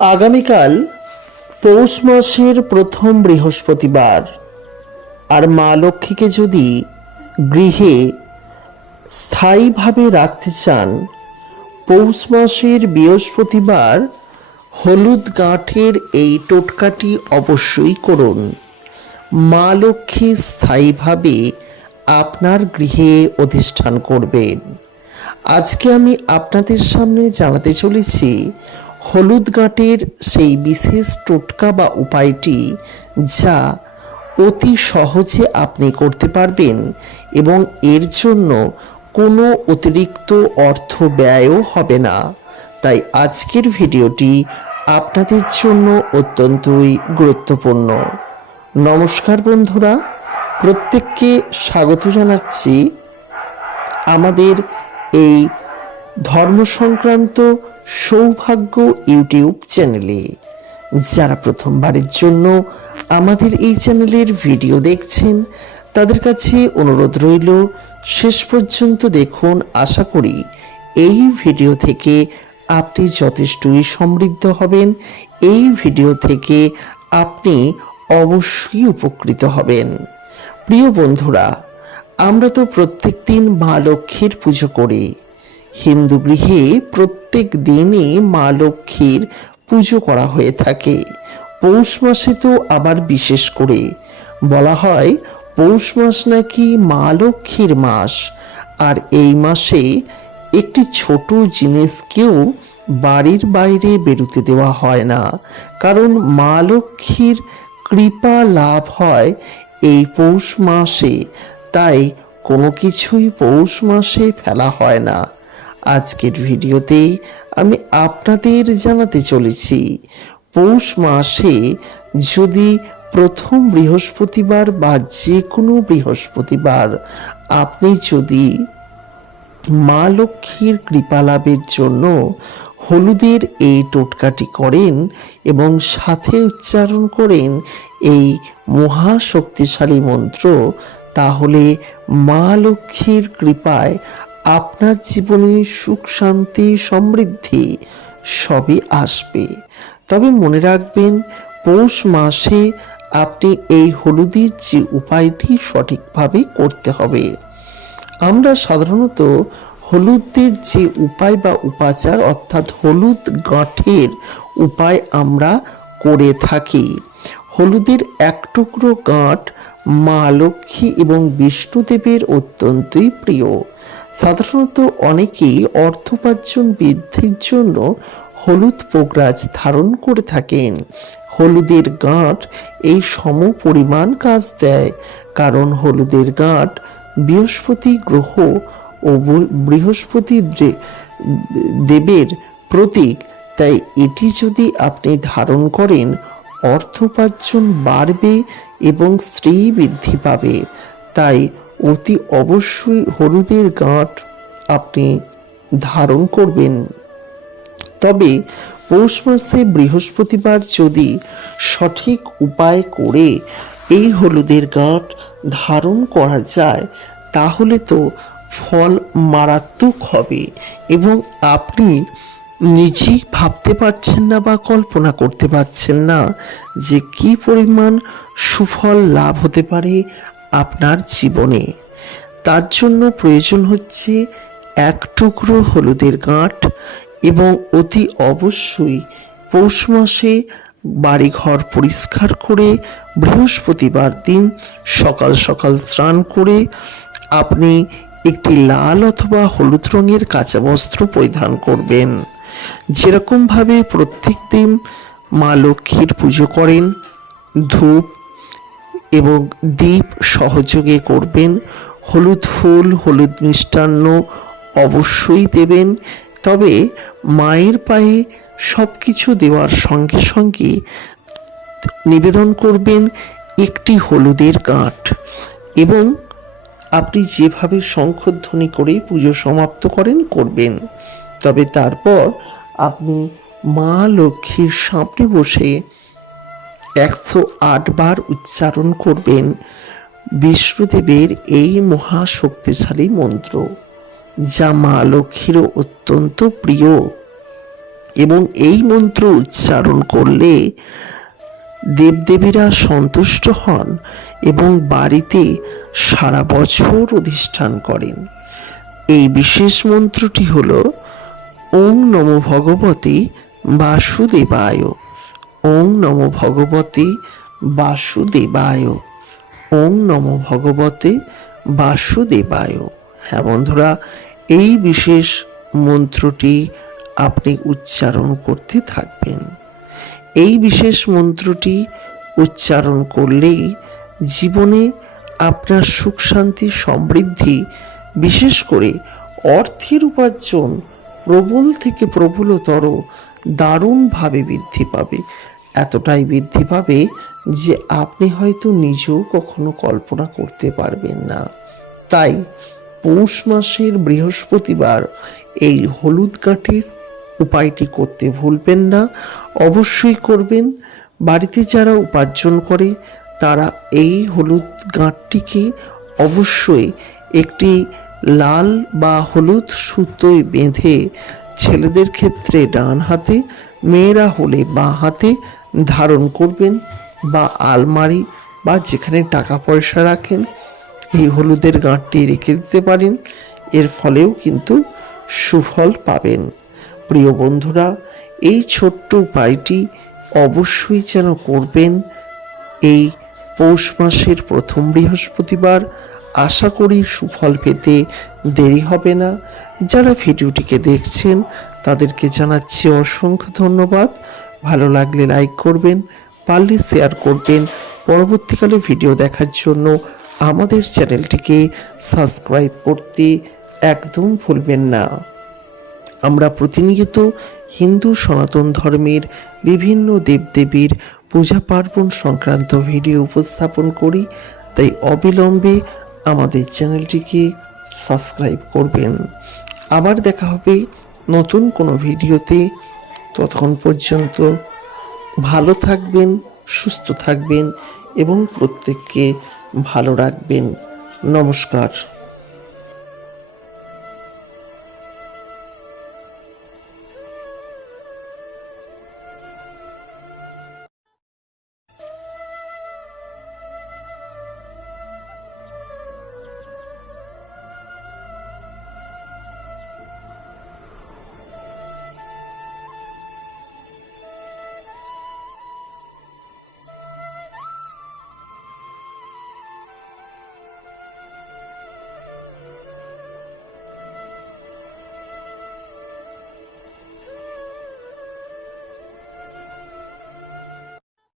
আগামীকাল পৌষ মাসের প্রথম বৃহস্পতিবার। আর মা লক্ষ্মীকে যদি গৃহে স্থায়ীভাবে রাখতে চান, পৌষ মাসের বৃহস্পতিবার হলুদ গাঁঠের এই টোটকাটি অবশ্যই করুন। মা লক্ষ্মী স্থায়ীভাবে আপনার গৃহে অধিষ্ঠান করবেন। আজকে আমি আপনাদের সামনে জানাতে চলেছি হলুদ গাঁটের সেই বিশেষ টোটকা বা উপায়টি যা অতি সহজে আপনি করতে পারবেন এবং এর জন্য কোনো অতিরিক্ত অর্থ ব্যয়ও হবে না। তাই আজকের ভিডিওটি আপনাদের জন্য অত্যন্তই গুরুত্বপূর্ণ। নমস্কার বন্ধুরা, প্রত্যেককে স্বাগত জানাচ্ছি। আমাদের এই ধর্ম সংক্রান্ত সৌভাগ্য ইউটিউব চ্যানেলে। যারা প্রথমবারের জন্য আমাদের এই চ্যানেলের ভিডিও দেখছেন, তাদের কাছে অনুরোধ রইল, শেষ পর্যন্ত দেখুন। আশা করি এই ভিডিও থেকে আপনি যথেষ্টই সমৃদ্ধ হবেন। এই ভিডিও থেকে আপনি অবশ্যই উপকৃত হবেন। প্রিয় বন্ধুরা, আমরা তো প্রত্যেক দিন মা লক্ষ্মীর পুজো করি। হিন্দু গৃহে প্রত্যেক দিনই মা লক্ষ্মীর পুজো করা হয়ে থাকে। পৌষ মাসে তো আবার বিশেষ করে। বলা হয়, পৌষ মাস নাকি মা লক্ষ্মীর মাস। আর এই মাসে একটি ছোট জিনিসকেও বাড়ির বাইরে বেরোতে দেওয়া হয় না। কারণ মা লক্ষ্মীর কৃপা লাভ হয় এই পৌষ মাসে। তাই কোনো কিছুই পৌষ মাসে ফেলা হয় না। আজকের ভিডিওতে আমি আপনাদের জানাতে চলেছি, পৌষ মাসে যদি প্রথম বৃহস্পতিবার বা যে কোনো বৃহস্পতিবার আপনি যদি মা লক্ষ্মীর কৃপা লাভের জন্য হলুদের এই টোটকাটি করেন এবং সাথে উচ্চারণ করেন এই মহা শক্তিশালী মন্ত্র, তাহলে মা লক্ষ্মীর কৃপায় আপনার জীবনে সুখ, শান্তি, সমৃদ্ধি সবই আসবে। তবে মনে রাখবেন, পৌষ মাসে আপনি এই হলুদের যে উপায়টি সঠিকভাবে করতে হবে। আমরা সাধারণত হলুদের যে উপায় বা উপাচার, অর্থাৎ হলুদ গাঁঠের উপায় আমরা করে থাকি। হলুদের এক টুকরো গাঁট মা লক্ষ্মী এবং বিষ্ণুদেবের অত্যন্তই প্রিয়। সাধারণত অনেকেই অর্থোপার্জন বৃদ্ধির জন্য হলুদ পোগরাজ ধারণ করে থাকেন। হলুদের গাঁট এই সম পরিমাণ কাজ দেয়, কারণ হলুদের গাঁট বৃহস্পতি গ্রহ ও বৃহস্পতি দেবের প্রতীক, তাই এটি যদি আপনি ধারণ করেন অর্থোপার্জন বাড়বে এবং স্ত্রী বৃদ্ধি পাবে। তাই অতি অবশ্যই হলুদের গাঁট আপনি ধারণ করবেন। তবে পৌষ মাসে বৃহস্পতিবার যদি সঠিক উপায় করে এই হলুদের গাঁট ধারণ করা যায়, তাহলে তো ফল মারাত্মক হবে এবং আপনি নিজেই ভাবতে পারছেন না বা কল্পনা করতে পারছেন না যে কি পরিমাণ সুফল লাভ হতে পারে আপনার জীবনে। তার জন্য প্রয়োজন হচ্ছে এক টুকরো হলুদের গাঁট এবং অতি অবশ্যই পৌষ মাসে বাড়িঘর পরিষ্কার করে বৃহস্পতিবার দিন সকাল সকাল স্নান করে আপনি একটি লাল অথবা হলুদ রঙের কাঁচা বস্ত্র পরিধান করবেন। যেরকমভাবে প্রত্যেক দিন মা লক্ষ্মীর পুজো করেন, ধূপ এবং দীপ সহযোগে করবেন। হলুদ ফুল, হলুদ মিষ্টান্ন অবশ্যই দেবেন। তবে মায়ের পায়ে সব কিছু দেওয়ার সঙ্গে সঙ্গে নিবেদন করবেন একটি হলুদের গাঁট এবং আপনি যেভাবে শঙ্খধ্বনি করে পুজো সমাপ্ত করেন, করবেন। তবে তারপর আপনি মা লক্ষ্মীর সামনে বসে একশো বার উচ্চারণ করবেন। বিষ্ণুদেবের এই মহা শক্তিশালী মন্ত্র, যা মা লক্ষ্মীরও অত্যন্ত প্রিয়। এবং এই মন্ত্র উচ্চারণ করলে দেবদেবীরা সন্তুষ্ট হন এবং বাড়িতে সারা বছর অধিষ্ঠান করেন। এই বিশেষ মন্ত্রটি হল ওং নমো ভগবতী বাসুদেবায়। ওং নমো ভগবতে বাসুদেবায়। ওং নমো ভগবতে বাসুদেবায়। হ্যাঁ বন্ধুরা, এই বিশেষ মন্ত্রটি আপনি উচ্চারণ করতে থাকবেন। এই বিশেষ মন্ত্রটি উচ্চারণ করলেই জীবনে আপনার সুখ, শান্তি, সমৃদ্ধি, বিশেষ করে অর্থের উপার্জন প্রবল থেকে প্রবলতর দারুণভাবে বৃদ্ধি পাবে। এতটাই বৃদ্ধি পাবে যে আপনি হয়তো নিজেও কখনো কল্পনা করতে পারবেন না। তাই পৌষ মাসের বৃহস্পতিবার এই হলুদ কাঠের উপায়টি করতে ভুলবেন না। অবশ্যই করবেন। বাড়িতে যারা উপার্জন করে, তারা এই হলুদ গাঁটটিকে অবশ্যই একটি লাল বা হলুদ সুতোয় বেঁধে ছেলেদের ক্ষেত্রে ডান হাতে, মেয়েরা হলে বাঁ হাতে ধারণ করবেন বা আলমারি বা যেখানে টাকা পয়সা রাখেন, এই হলুদের গাঁটটি রেখে দিতে পারেন। এর ফলেও কিন্তু সুফল পাবেন। প্রিয় বন্ধুরা, এই ছোট্ট উপায়টি অবশ্যই যেন করবেন এই পৌষ মাসের প্রথম বৃহস্পতিবার। আশা করি সুফল পেতে দেরি হবে না। যারা ভিডিওটিকে দেখছেন, তাদেরকে জানাচ্ছি অসংখ্য ধন্যবাদ। ভালো লাগলে লাইক করবেন, পারলে শেয়ার করবেন। পরবর্তীকালে ভিডিও দেখার জন্য আমাদের চ্যানেলটিকে সাবস্ক্রাইব করতে একদম ভুলবেন না। আমরা প্রতিনিয়ত হিন্দু সনাতন ধর্মের বিভিন্ন দেবদেবীর পূজা পার্বণ সংক্রান্ত ভিডিও উপস্থাপন করি, তাই অবিলম্বে আমাদের চ্যানেলটিকে সাবস্ক্রাইব করবেন। আবার দেখা হবে নতুন কোনো ভিডিওতে ততক্ষণ পর্যন্ত ভালো থাকবেন সুস্থ থাকবেন এবং প্রত্যেককে ভালো রাখবেন। নমস্কার।